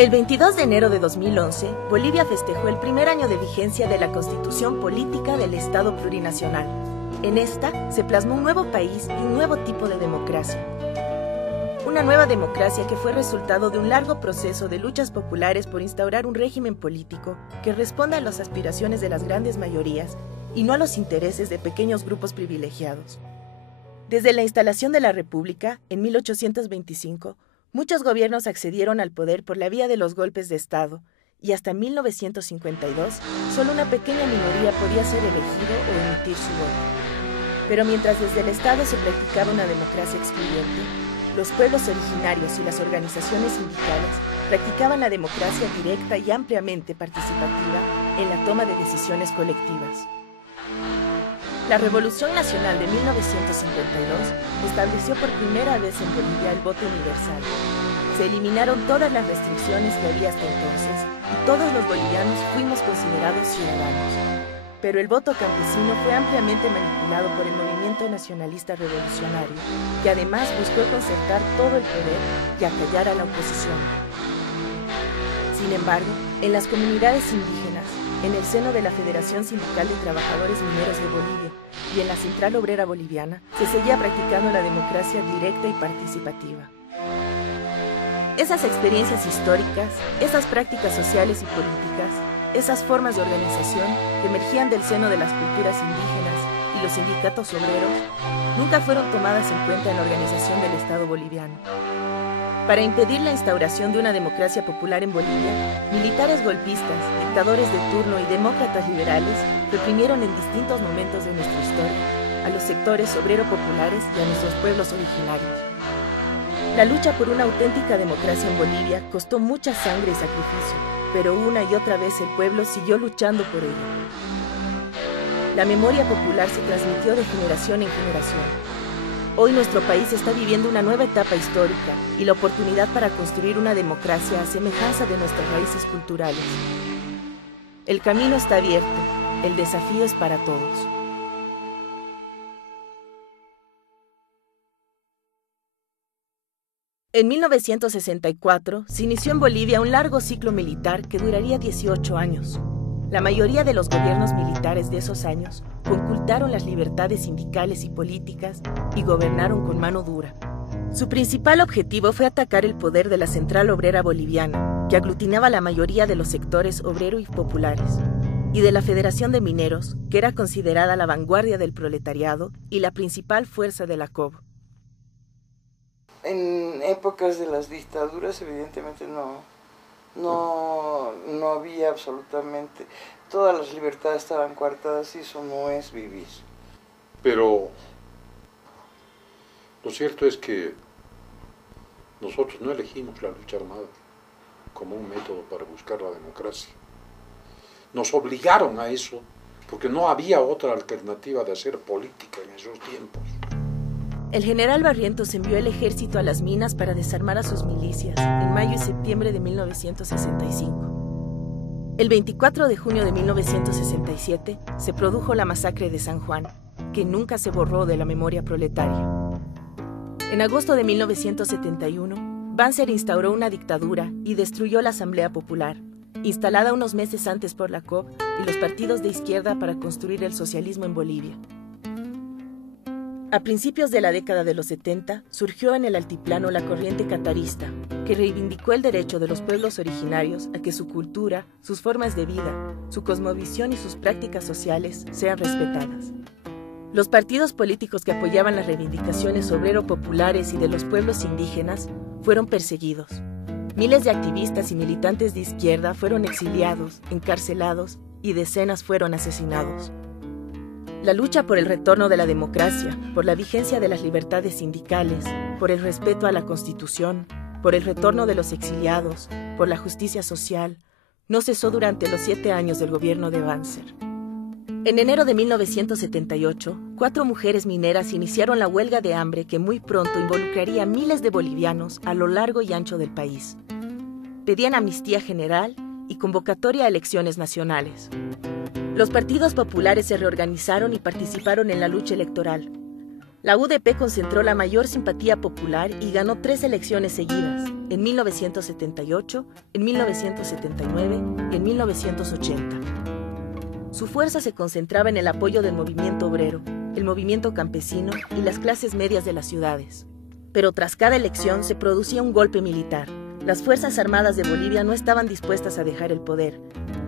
El 22 de enero de 2011, Bolivia festejó el primer año de vigencia de la Constitución Política del Estado Plurinacional. En esta se plasmó un nuevo país y un nuevo tipo de democracia. Una nueva democracia que fue resultado de un largo proceso de luchas populares por instaurar un régimen político que responda a las aspiraciones de las grandes mayorías y no a los intereses de pequeños grupos privilegiados. Desde la instalación de la República, en 1825, muchos gobiernos accedieron al poder por la vía de los golpes de Estado, y hasta 1952, solo una pequeña minoría podía ser elegido o emitir su voto. Pero mientras desde el Estado se practicaba una democracia excluyente, los pueblos originarios y las organizaciones sindicales practicaban la democracia directa y ampliamente participativa en la toma de decisiones colectivas. La Revolución Nacional de 1952 estableció por primera vez en Bolivia el voto universal. Se eliminaron todas las restricciones que había hasta entonces y todos los bolivianos fuimos considerados ciudadanos. Pero el voto campesino fue ampliamente manipulado por el movimiento nacionalista revolucionario, que además buscó concertar todo el poder y acallar a la oposición. Sin embargo, en las comunidades indígenas, en el seno de la Federación Sindical de Trabajadores Mineros de Bolivia y en la Central Obrera Boliviana, se seguía practicando la democracia directa y participativa. Esas experiencias históricas, esas prácticas sociales y políticas, esas formas de organización que emergían del seno de las culturas indígenas y los sindicatos obreros, nunca fueron tomadas en cuenta en la organización del Estado boliviano. Para impedir la instauración de una democracia popular en Bolivia, militares golpistas, dictadores de turno y demócratas liberales reprimieron en distintos momentos de nuestra historia a los sectores obrero-populares y a nuestros pueblos originarios. La lucha por una auténtica democracia en Bolivia costó mucha sangre y sacrificio, pero una y otra vez el pueblo siguió luchando por ello. La memoria popular se transmitió de generación en generación. Hoy nuestro país está viviendo una nueva etapa histórica y la oportunidad para construir una democracia a semejanza de nuestras raíces culturales. El camino está abierto, el desafío es para todos. En 1964 se inició en Bolivia un largo ciclo militar que duraría 18 años. La mayoría de los gobiernos militares de esos años conculcaron las libertades sindicales y políticas y gobernaron con mano dura. Su principal objetivo fue atacar el poder de la Central Obrera Boliviana, que aglutinaba la mayoría de los sectores obrero y populares, y de la Federación de Mineros, que era considerada la vanguardia del proletariado y la principal fuerza de la COB. En épocas de las dictaduras, evidentemente no había absolutamente, todas las libertades estaban coartadas y eso no es vivir. Pero lo cierto es que nosotros no elegimos la lucha armada como un método para buscar la democracia. Nos obligaron a eso porque no había otra alternativa de hacer política en esos tiempos. El general Barrientos envió el ejército a las minas para desarmar a sus milicias en mayo y septiembre de 1965. El 24 de junio de 1967 se produjo la masacre de San Juan, que nunca se borró de la memoria proletaria. En agosto de 1971, Banzer instauró una dictadura y destruyó la Asamblea Popular, instalada unos meses antes por la COB y los partidos de izquierda para construir el socialismo en Bolivia. A principios de la década de los 70, surgió en el altiplano la corriente catarista, que reivindicó el derecho de los pueblos originarios a que su cultura, sus formas de vida, su cosmovisión y sus prácticas sociales sean respetadas. Los partidos políticos que apoyaban las reivindicaciones obrero-populares y de los pueblos indígenas fueron perseguidos. Miles de activistas y militantes de izquierda fueron exiliados, encarcelados y decenas fueron asesinados. La lucha por el retorno de la democracia, por la vigencia de las libertades sindicales, por el respeto a la Constitución, por el retorno de los exiliados, por la justicia social, no cesó durante los 7 años del gobierno de Banzer. En enero de 1978, 4 mujeres mineras iniciaron la huelga de hambre que muy pronto involucraría a miles de bolivianos a lo largo y ancho del país. Pedían amnistía general y convocatoria a elecciones nacionales. Los partidos populares se reorganizaron y participaron en la lucha electoral. La UDP concentró la mayor simpatía popular y ganó 3 elecciones seguidas, en 1978, en 1979 y en 1980. Su fuerza se concentraba en el apoyo del movimiento obrero, el movimiento campesino y las clases medias de las ciudades. Pero tras cada elección se producía un golpe militar. Las Fuerzas Armadas de Bolivia no estaban dispuestas a dejar el poder.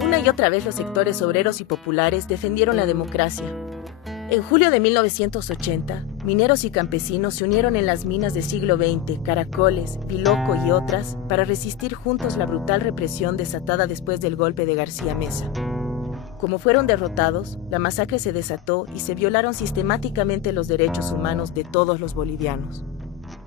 Una y otra vez los sectores obreros y populares defendieron la democracia. En julio de 1980, mineros y campesinos se unieron en las minas del siglo XX, Caracoles, Piloco y otras, para resistir juntos la brutal represión desatada después del golpe de García Meza. Como fueron derrotados, la masacre se desató y se violaron sistemáticamente los derechos humanos de todos los bolivianos.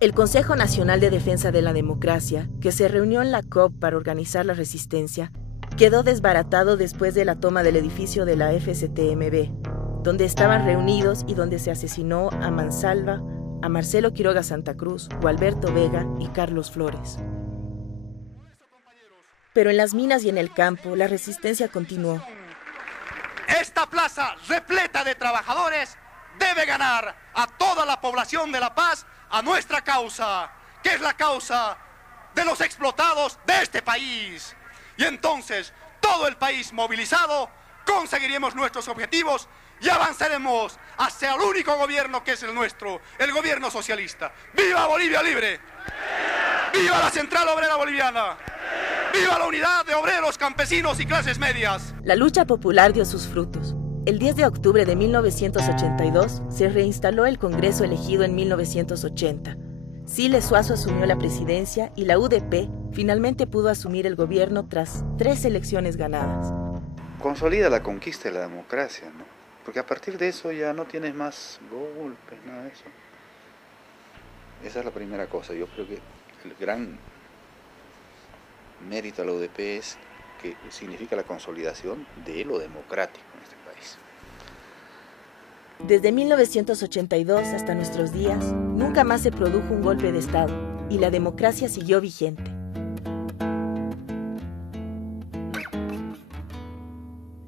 El Consejo Nacional de Defensa de la Democracia, que se reunió en la COP para organizar la resistencia, quedó desbaratado después de la toma del edificio de la FCTMB, donde estaban reunidos y donde se asesinó a Mansalva, a Marcelo Quiroga Santa Cruz, Gualberto Vega y Carlos Flores. Pero en las minas y en el campo, la resistencia continuó. Esta plaza repleta de trabajadores debe ganar a toda la población de La Paz a nuestra causa, que es la causa de los explotados de este país. Y entonces, todo el país movilizado, conseguiremos nuestros objetivos y avanzaremos hacia el único gobierno que es el nuestro, el gobierno socialista. ¡Viva Bolivia libre! ¡Viva la Central Obrera Boliviana! ¡Viva la unidad de obreros, campesinos y clases medias! La lucha popular dio sus frutos. El 10 de octubre de 1982 se reinstaló el Congreso elegido en 1980. Siles Suazo asumió la presidencia y la UDP finalmente pudo asumir el gobierno tras 3 elecciones ganadas. Consolida la conquista de la democracia, ¿no? Porque a partir de eso ya no tienes más golpes, nada de eso. Esa es la primera cosa. Yo creo que el gran mérito a la UDP es que significa la consolidación de lo democrático en este país. Desde 1982 hasta nuestros días, nunca más se produjo un golpe de Estado y la democracia siguió vigente.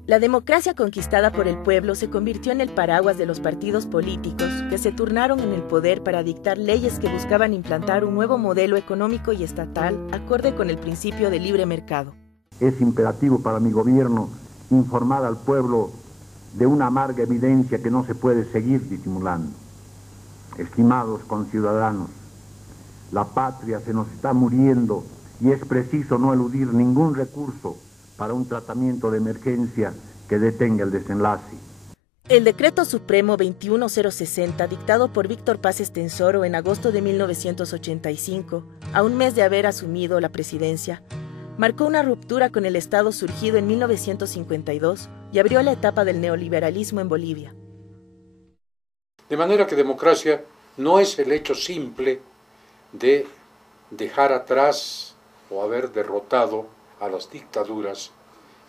La democracia conquistada por el pueblo se convirtió en el paraguas de los partidos políticos que se turnaron en el poder para dictar leyes que buscaban implantar un nuevo modelo económico y estatal acorde con el principio de libre mercado. Es imperativo para mi gobierno informar al pueblo de una amarga evidencia que no se puede seguir disimulando. Estimados conciudadanos, la patria se nos está muriendo y es preciso no eludir ningún recurso para un tratamiento de emergencia que detenga el desenlace. El Decreto Supremo 21060, dictado por Víctor Paz Estenssoro en agosto de 1985, a un mes de haber asumido la presidencia, marcó una ruptura con el Estado surgido en 1952 y abrió la etapa del neoliberalismo en Bolivia. De manera que democracia no es el hecho simple de dejar atrás o haber derrotado a las dictaduras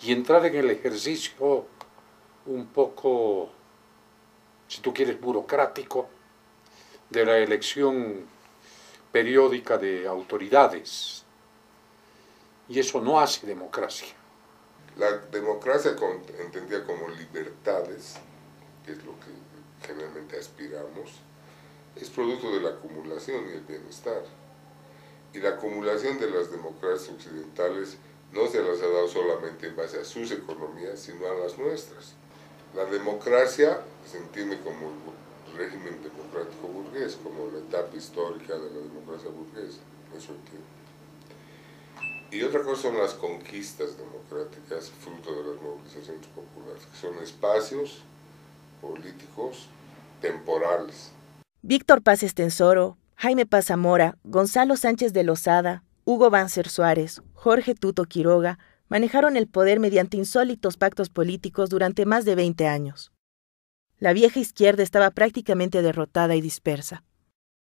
y entrar en el ejercicio un poco, si tú quieres, burocrático de la elección periódica de autoridades. Y eso no hace democracia. La democracia entendida como libertades, que es lo que generalmente aspiramos, es producto de la acumulación y el bienestar. Y la acumulación de las democracias occidentales no se las ha dado solamente en base a sus economías, sino a las nuestras. La democracia se entiende como el régimen democrático burgués, como la etapa histórica de la democracia burguesa, eso entiendo. Y otra cosa son las conquistas democráticas, fruto de las movilizaciones populares, que son espacios políticos temporales. Víctor Paz Estenssoro, Jaime Paz Zamora, Gonzalo Sánchez de Lozada, Hugo Banzer Suárez, Jorge Tuto Quiroga manejaron el poder mediante insólitos pactos políticos durante más de 20 años. La vieja izquierda estaba prácticamente derrotada y dispersa.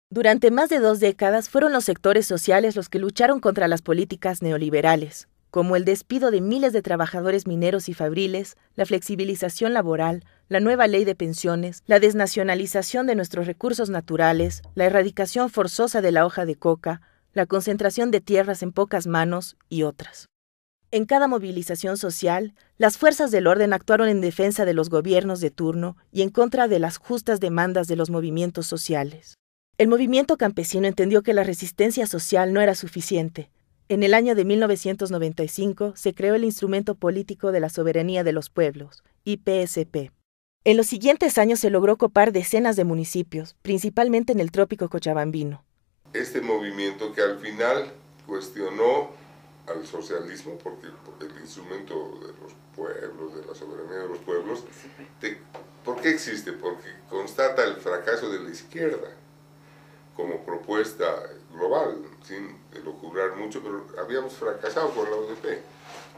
Durante más de 2 décadas fueron los sectores sociales los que lucharon contra las políticas neoliberales, como el despido de miles de trabajadores mineros y fabriles, la flexibilización laboral, la nueva ley de pensiones, la desnacionalización de nuestros recursos naturales, la erradicación forzosa de la hoja de coca, la concentración de tierras en pocas manos y otras. En cada movilización social, las fuerzas del orden actuaron en defensa de los gobiernos de turno y en contra de las justas demandas de los movimientos sociales. El movimiento campesino entendió que la resistencia social no era suficiente. En el año de 1995 se creó el Instrumento Político de la Soberanía de los Pueblos, IPSP. En los siguientes años se logró copar decenas de municipios, principalmente en el trópico cochabambino. Este movimiento que al final cuestionó al socialismo, porque el instrumento de los pueblos, de la soberanía de los pueblos, ¿por qué existe? Porque constata el fracaso de la izquierda como propuesta global, sin elucubrar mucho, pero habíamos fracasado con la UDP.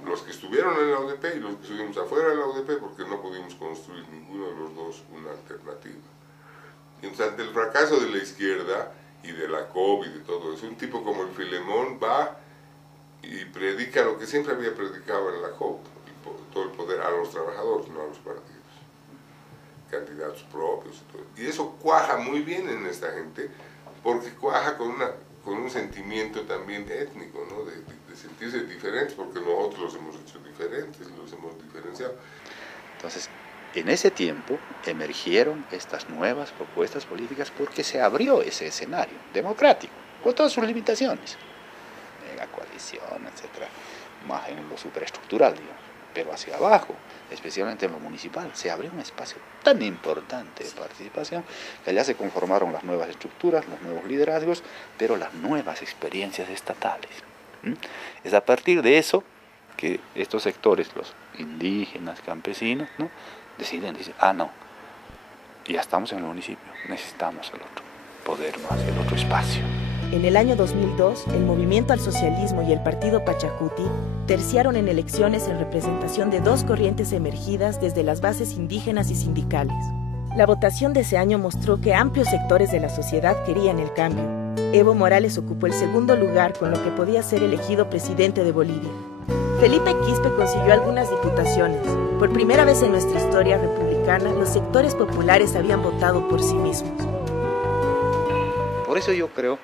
Los que estuvieron en la UDP y los que estuvimos afuera de la UDP, porque no pudimos construir ninguno de los dos una alternativa. Y entonces, ante el fracaso de la izquierda y de la COB y de todo eso, un tipo como el Filemón va y predica lo que siempre había predicado en la COP, todo el poder a los trabajadores, no a los partidos, candidatos propios y todo. Y eso cuaja muy bien en esta gente, porque cuaja con un sentimiento también étnico, ¿no? de sentirse diferentes, porque nosotros los hemos hecho diferentes, los hemos diferenciado. Entonces, en ese tiempo emergieron estas nuevas propuestas políticas porque se abrió ese escenario democrático, con todas sus limitaciones. La coalición, etcétera, más en lo superestructural, digamos, pero hacia abajo, especialmente en lo municipal, se abrió un espacio tan importante de participación que allá se conformaron las nuevas estructuras, los nuevos liderazgos, pero las nuevas experiencias estatales. Es a partir de eso que estos sectores, los indígenas, campesinos, ¿no?, dicen, no, ya estamos en el municipio, necesitamos el otro poder más, el otro espacio. En el año 2002, el Movimiento al Socialismo y el Partido Pachacuti terciaron en elecciones en representación de dos corrientes emergidas desde las bases indígenas y sindicales. La votación de ese año mostró que amplios sectores de la sociedad querían el cambio. Evo Morales ocupó el segundo lugar, con lo que podía ser elegido presidente de Bolivia. Felipe Quispe consiguió algunas diputaciones. Por primera vez en nuestra historia republicana, los sectores populares habían votado por sí mismos. Por eso yo creo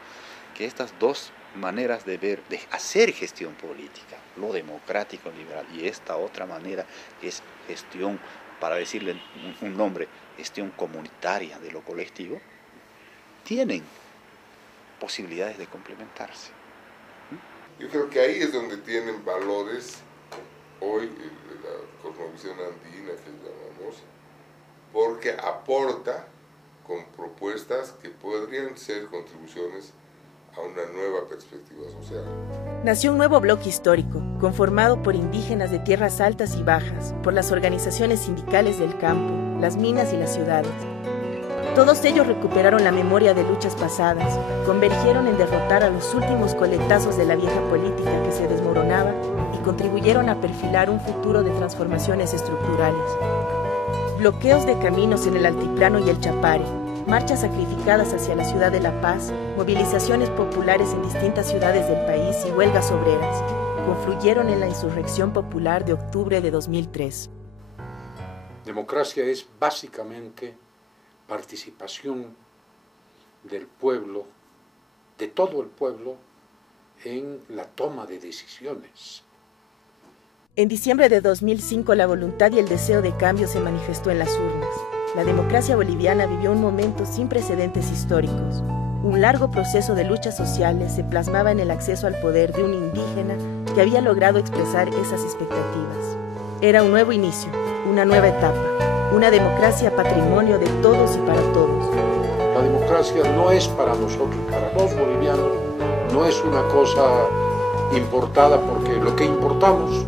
que estas dos maneras de ver, de hacer gestión política, lo democrático liberal y esta otra manera que es gestión, para decirle un nombre, gestión comunitaria de lo colectivo, tienen posibilidades de complementarse. Yo creo que ahí es donde tienen valores hoy la cosmovisión andina que llamamos, porque aporta con propuestas que podrían ser contribuciones a una nueva perspectiva social. Nació un nuevo bloque histórico, conformado por indígenas de tierras altas y bajas, por las organizaciones sindicales del campo, las minas y las ciudades. Todos ellos recuperaron la memoria de luchas pasadas, convergieron en derrotar a los últimos coletazos de la vieja política que se desmoronaba y contribuyeron a perfilar un futuro de transformaciones estructurales. Bloqueos de caminos en el Altiplano y el Chapare, marchas sacrificadas hacia la ciudad de La Paz, movilizaciones populares en distintas ciudades del país y huelgas obreras confluyeron en la insurrección popular de octubre de 2003. Democracia es básicamente participación del pueblo, de todo el pueblo, en la toma de decisiones. En diciembre de 2005, la voluntad y el deseo de cambio se manifestó en las urnas. La democracia boliviana vivió un momento sin precedentes históricos. Un largo proceso de luchas sociales se plasmaba en el acceso al poder de un indígena que había logrado expresar esas expectativas. Era un nuevo inicio, una nueva etapa, una democracia patrimonio de todos y para todos. La democracia no es para nosotros, para los bolivianos, no es una cosa importada, porque lo que importamos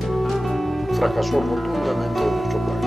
fracasó rotundamente en nuestro país.